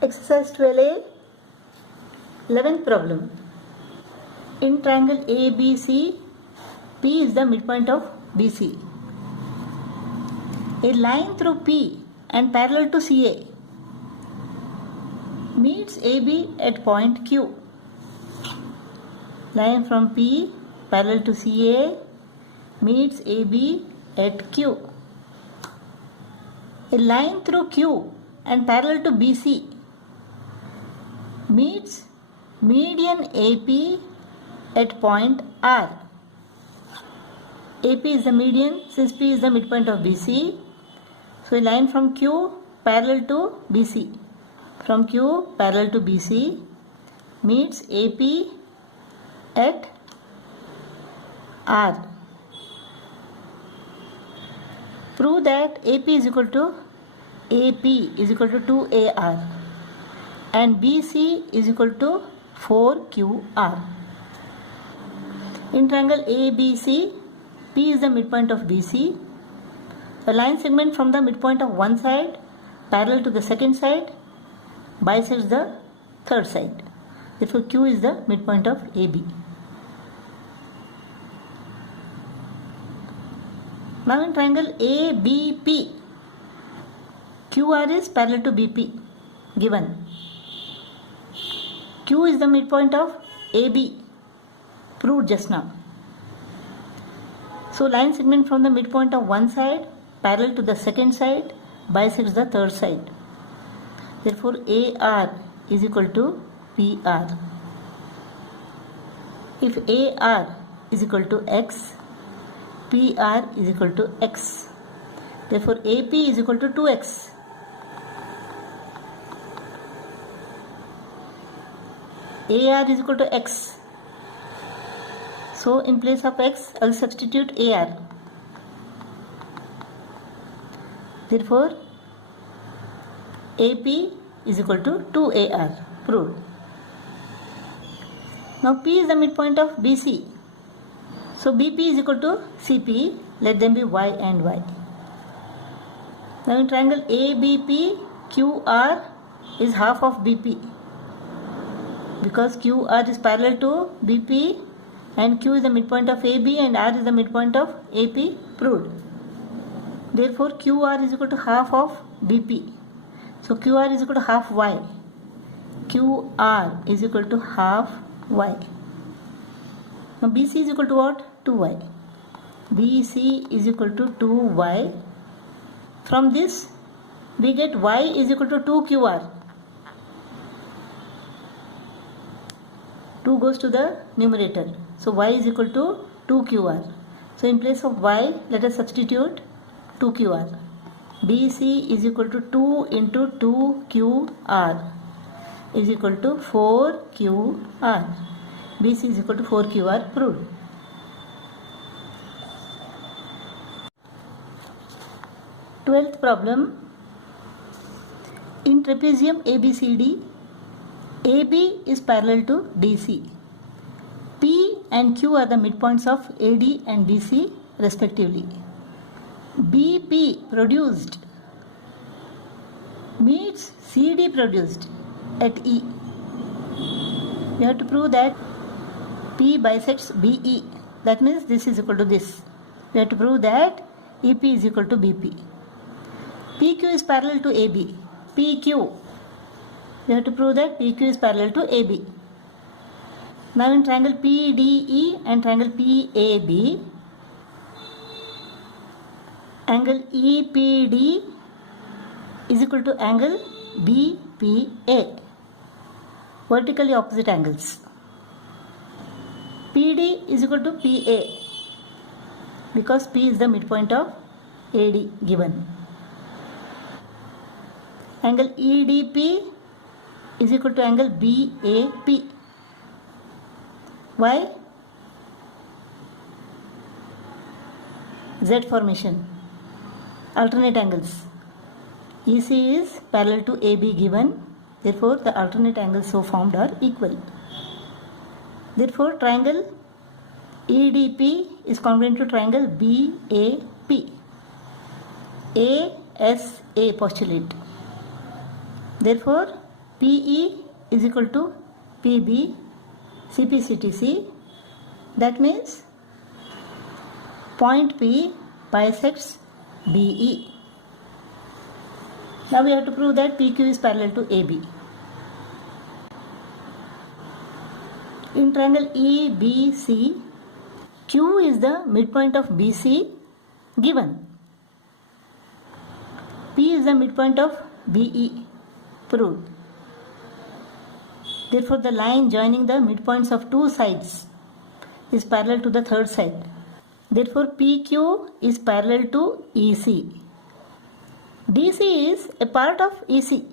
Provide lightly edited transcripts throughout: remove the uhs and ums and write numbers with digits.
Exercise 12A, 11th problem. In triangle ABC, P is the midpoint of BC. A line through P and parallel to CA meets AB at point Q. Line from P parallel to CA meets AB at Q. A line through Q and parallel to BC meets median AP at point R. AP is the median since P is the midpoint of BC. So a line from Q parallel to BC. From Q parallel to BC meets AP at R. Prove that AP is equal to 2AR and BC is equal to 4QR. In triangle ABC, P is the midpoint of BC. A line segment from the midpoint of one side parallel to the second side bisects the third side. Therefore, Q is the midpoint of AB. Now in triangle ABP, QR is parallel to BP given. Q is the midpoint of AB, proved just now. So line segment from the midpoint of one side parallel to the second side bisects the third side. Therefore AR is equal to PR. If AR is equal to X, PR is equal to X. Therefore AP is equal to 2X. AR is equal to X. So in place of X, I will substitute AR. Therefore AP is equal to 2AR. Proved. Now P is the midpoint of BC. So BP is equal to CP. Let them be Y and Y. Now in triangle ABP, QR is half of BP. Because QR is parallel to BP and Q is the midpoint of AB and R is the midpoint of AP, proved. Therefore QR is equal to half of BP. So QR is equal to half Y. QR is equal to half Y. Now BC is equal to what? 2Y. BC is equal to 2Y. From this we get Y is equal to 2QR. 2 goes to the numerator. So Y is equal to 2QR. So in place of Y, let us substitute 2QR. BC is equal to 2 into 2QR is equal to 4QR. BC is equal to 4QR, proved. Twelfth problem. In trapezium ABCD, AB is parallel to DC. P and Q are the midpoints of AD and DC respectively. BP produced meets CD produced at E. We have to prove that P bisects BE. That means this is equal to this. We have to prove that EP is equal to BP. PQ is parallel to AB. PQ. We have to prove that PQ is parallel to AB. Now in triangle PDE and triangle PAB, angle EPD is equal to angle BPA. Vertically opposite angles. PD is equal to PA because P is the midpoint of AD given. Angle EDP is equal to angle BAP. Why? Z formation. Alternate angles. EC is parallel to AB given. Therefore, the alternate angles so formed are equal. Therefore, triangle EDP is congruent to triangle BAP. ASA postulate. Therefore, PE is equal to PB, CP, CTC. That means point P bisects BE. Now we have to prove that PQ is parallel to AB. In triangle EBC, Q is the midpoint of BC given. P is the midpoint of BE proved. Therefore, the line joining the midpoints of two sides is parallel to the third side. Therefore, PQ is parallel to EC. DC is a part of EC.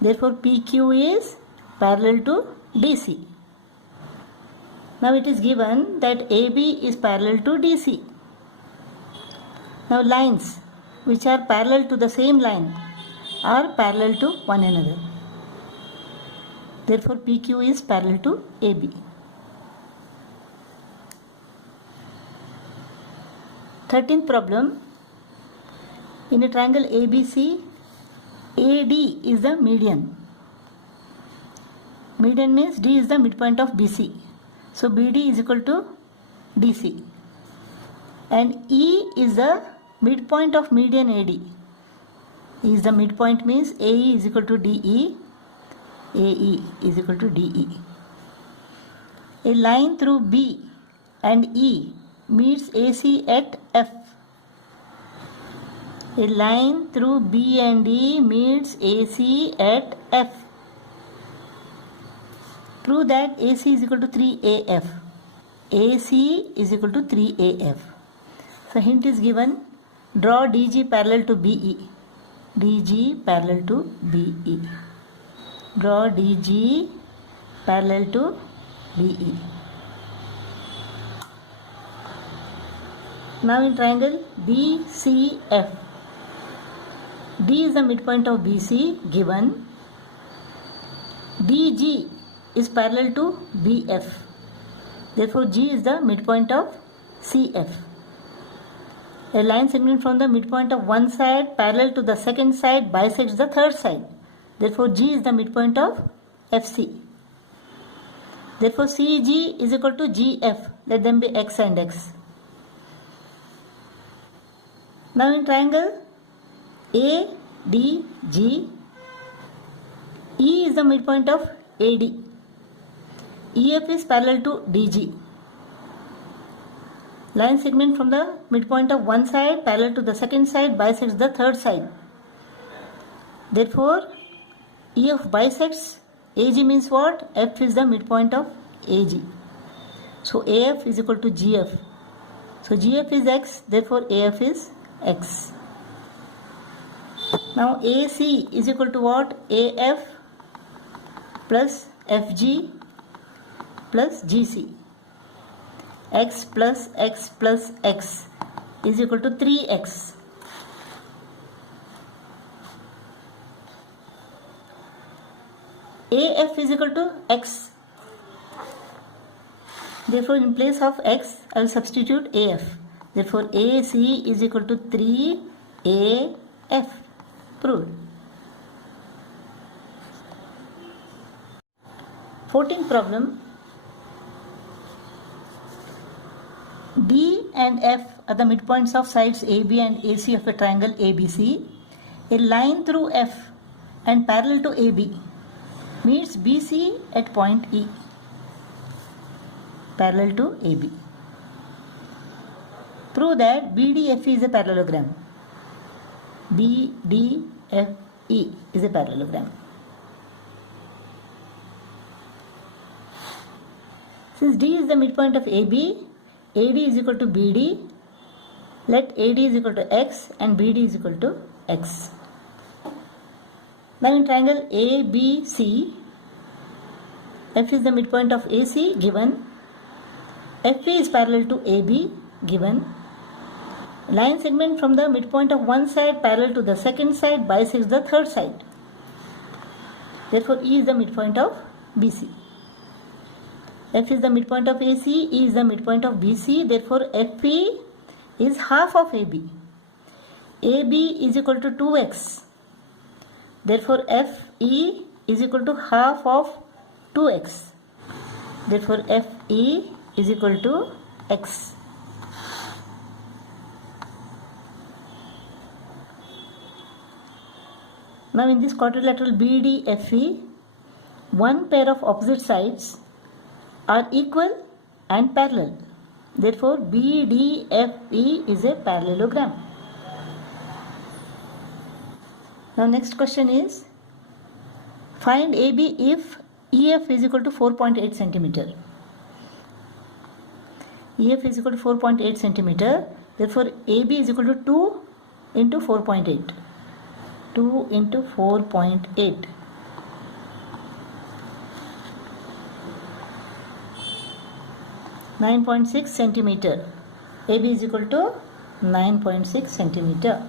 Therefore, PQ is parallel to DC. Now it is given that AB is parallel to DC. Now lines which are parallel to the same line are parallel to one another. Therefore, PQ is parallel to AB. 13th problem. In a triangle ABC, AD is the median. Median means D is the midpoint of BC. So BD is equal to DC. And E is the midpoint of median AD. E is the midpoint means AE is equal to DE. AE is equal to DE. A line through B and E meets AC at F. A line through B and E meets AC at F. Prove that AC is equal to 3AF. AC is equal to 3AF. So hint is given. Draw DG parallel to BE. DG parallel to BE. Draw DG parallel to BE. Now in triangle BCF, D is the midpoint of BC given. DG is parallel to BF. Therefore, G is the midpoint of CF. A line segment from the midpoint of one side parallel to the second side bisects the third side. Therefore, G is the midpoint of FC. Therefore, CG is equal to GF. Let them be X and X. Now in triangle ADG, E is the midpoint of AD. EF is parallel to DG. Line segment from the midpoint of one side parallel to the second side bisects the third side. Therefore, EF bisects AG means what? F is the midpoint of AG. So AF is equal to GF. So GF is X, therefore AF is X. Now AC is equal to what? AF plus FG plus GC. X plus X plus X is equal to 3X. AF is equal to X. Therefore, in place of X, I will substitute AF. Therefore, AC is equal to 3AF. Proved. 14th problem. D and F are the midpoints of sides AB and AC of a triangle ABC. A line through F and parallel to AB meets BC at point E, parallel to AB. Prove that BDFE is a parallelogram. BDFE is a parallelogram. Since D is the midpoint of AB, AD is equal to BD. Let AD is equal to X and BD is equal to X. Now in triangle ABC, F is the midpoint of AC given. FE is parallel to AB given. Line segment from the midpoint of one side parallel to the second side bisects the third side. Therefore, E is the midpoint of BC. F is the midpoint of AC, E is the midpoint of BC. Therefore, FE is half of AB. AB is equal to 2X. Therefore, FE is equal to half of 2x. Therefore FE is equal to x. Now in this quadrilateral BDFE, one pair of opposite sides are equal and parallel. Therefore BDFE is a parallelogram. Now next question is, find AB if EF is equal to 4.8 centimeter. EF is equal to 4.8 centimeter. Therefore AB is equal to 2 into 4.8. 2 into 4.8. 9.6 centimeter. AB is equal to 9.6 centimeter.